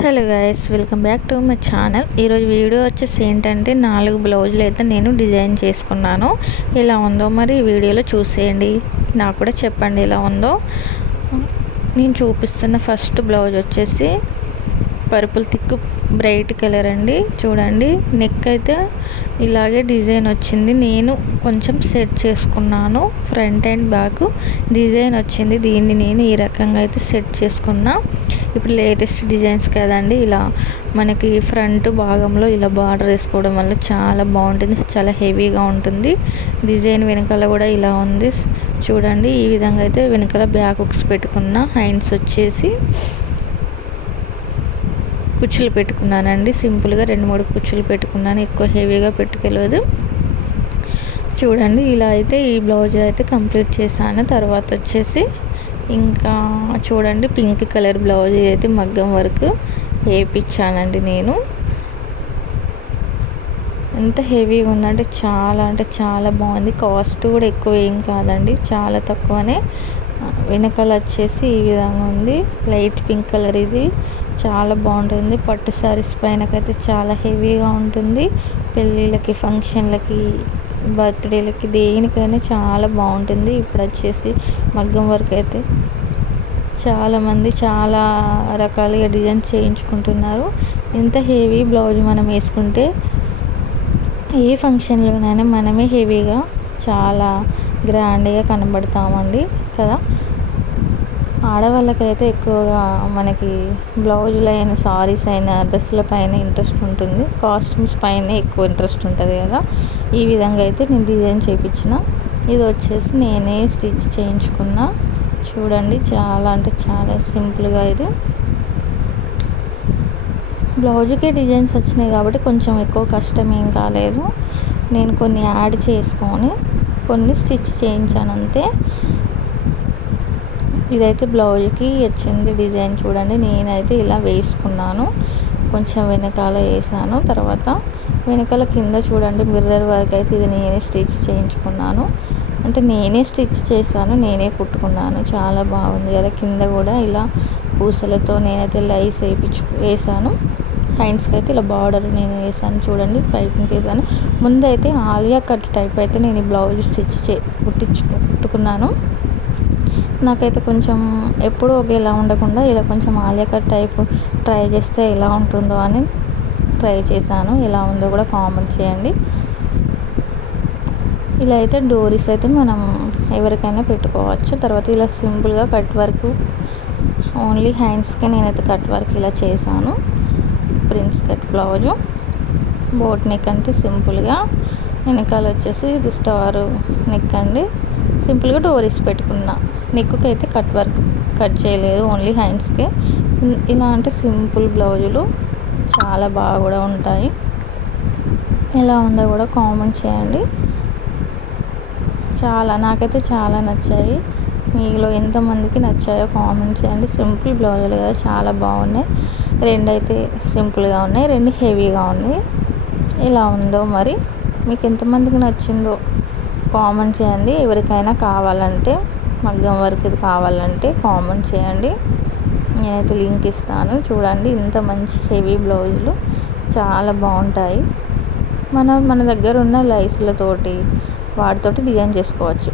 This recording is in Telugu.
Hello guys welcome back to my channel. ఈరోజు వీడియో వచ్చేసి ఏంటంటే నాలుగు బ్లౌజులు అయితే నేను డిజైన్ చేసుకున్నాను. ఎలా ఉందో మరి వీడియోలో చూసేయండి. నాకు కూడా చెప్పండి ఎలా ఉందో. నేను చూపిస్తున్న ఫస్ట్ బ్లౌజ్ వచ్చేసి పర్పుల్ థిక్ బ్రైట్ కలర్ అండి. చూడండి నెక్ అయితే ఇలాగే డిజైన్ వచ్చింది. నేను కొంచెం సెట్ చేసుకున్నాను. ఫ్రంట్ అండ్ బ్యాక్ డిజైన్ వచ్చింది. దీన్ని నేను ఈ రకంగా అయితే సెట్ చేసుకున్నా. ఇప్పుడు లేటెస్ట్ డిజైన్స్ కదండి ఇలా మనకి ఫ్రంట్ భాగంలో ఇలా బార్డర్ వేసుకోవడం వల్ల చాలా బాగుంటుంది. చాలా హెవీగా ఉంటుంది. డిజైన్ వెనకాల కూడా ఇలా ఉంది. చూడండి ఈ విధంగా అయితే వెనకాల బ్యాక్ హుక్స్ పెట్టుకున్న హ్యాండ్స్ వచ్చేసి కుచ్చులు పెట్టుకున్నానండి. సింపుల్గా రెండు మూడు కుచ్చులు పెట్టుకున్నాను. ఎక్కువ హెవీగా పెట్టుకెళ్ళదు. చూడండి ఇలా అయితే ఈ బ్లౌజ్ అయితే కంప్లీట్ చేశాను. తర్వాత వచ్చేసి ఇంకా చూడండి పింక్ కలర్ బ్లౌజ్ అయితే మగ్గం వరకు వేయించానండి నేను. ఎంత హెవీగా ఉందంటే చాలా అంటే చాలా బాగుంది. కాస్ట్ కూడా ఎక్కువ ఏం కాదండి. చాలా తక్కువనే. వెనకాల వచ్చేసి ఈ విధంగా ఉంది. లైట్ పింక్ కలర్ ఇది. చాలా బాగుంటుంది. పట్టు శారీస్ పైనకైతే చాలా హెవీగా ఉంటుంది. పెళ్ళిళ్ళకి ఫంక్షన్లకి బర్త్డేలకి దేనికైనా చాలా బాగుంటుంది. ఇప్పుడు వచ్చేసి మగ్గం వర్క్ అయితే చాలామంది చాలా రకాలుగా డిజైన్ చేయించుకుంటున్నారు. ఇంత హెవీ బ్లౌజ్ మనం వేసుకుంటే ఏ ఫంక్షన్లోనైనా మనమే హెవీగా చాలా గ్రాండ్గా కనబడతామండి. కదా? ఆడవాళ్ళకైతే ఎక్కువగా మనకి బ్లౌజులు అయిన సారీస్ అయినా డ్రెస్సుల పైన ఇంట్రెస్ట్ ఉంటుంది. కాస్ట్యూమ్స్ పైన ఎక్కువ ఇంట్రెస్ట్ ఉంటుంది కదా? ఈ విధంగా అయితే నేను డిజైన్ చేయించిన ఇది వచ్చేసి నేనే స్టిచ్ చేయించుకున్న. చూడండి చాలా అంటే చాలా సింపుల్గా ఇది. బ్లౌజ్కి డిజైన్స్ వచ్చినాయి కాబట్టి కొంచెం ఎక్కువ కష్టం ఏం కాలేదు. నేను కొన్ని యాడ్ చేసుకొని కొన్ని స్టిచ్ చేయించాను అంతే. ఇదైతే బ్లౌజ్కి వచ్చింది డిజైన్ చూడండి. నేనైతే ఇలా వేసుకున్నాను. కొంచెం వెనకాల వేసాను. తర్వాత వెనకాల కింద చూడండి మిర్రర్ వర్క్ అయితే ఇది నేనే స్టిచ్ చేయించుకున్నాను. అంటే నేనే స్టిచ్ చేశాను నేనే కుట్టుకున్నాను. చాలా బాగుంది కదా. కింద కూడా ఇలా పూసలతో నేనైతే లైస్ వేయించు వేసాను హ్యాండ్స్కి అయితే ఇలా బార్డర్ నేను వేసాను చూడండి పైపింగ్ వేసాను ముందైతే ఆలియా కట్ టైప్ అయితే నేను ఈ బ్లౌజ్ స్టిచ్ చే కుట్టించు కుట్టుకున్నాను. నాకైతే కొంచెం ఎప్పుడూ ఒకేలా ఉండకుండా ఇలా కొంచెం ఆలియా కట్ టైప్ ట్రై చేస్తే ఎలా ఉంటుందో అని ట్రై చేశాను. ఎలా ఉందో కూడా కామెంట్ చేయండి. ఇలా అయితే డోరీస్ అయితే మనం ఎవరికైనా పెట్టుకోవచ్చు. తర్వాత ఇలా సింపుల్గా కట్ వర్క్ ఓన్లీ హ్యాండ్స్కి నేనైతే కట్ వర్క్ ఇలా చేశాను. Prince cut blouse boat neck అంటే సింపుల్గా. వెనకాల వచ్చేసి ఇది స్టార్ నెక్ అండి. సింపుల్గా డోరీస్ పెట్టుకున్నా. నెక్కుకి అయితే కట్ వర్క్ కట్ చేయలేదు ఓన్లీ హ్యాండ్స్కే. ఇలాంటి సింపుల్ బ్లౌజులు చాలా బాగా కూడా ఉంటాయి. ఎలా ఉందో కూడా కామెంట్ చేయండి. చాలా నాకైతే చాలా నచ్చాయి. మీలో ఎంతమందికి నచ్చాయో కామెంట్ చేయండి. సింపుల్ బ్లౌజులు కదా చాలా బాగున్నాయి. రెండు అయితే సింపుల్గా ఉన్నాయి రెండు హెవీగా ఉన్నాయి. ఇలా ఉందో మరి మీకు ఎంతమందికి నచ్చిందో కామెంట్ చేయండి. ఎవరికైనా కావాలంటే మగ్గం వర్క్ ఇది కావాలంటే కామెంట్ చేయండి. నేనైతే లింక్ ఇస్తాను. చూడండి ఇంత మంచి హెవీ బ్లౌజులు చాలా బాగుంటాయి. మన మన దగ్గర ఉన్న లైస్లతోటి వాటితోటి డిజైన్ చేసుకోవచ్చు.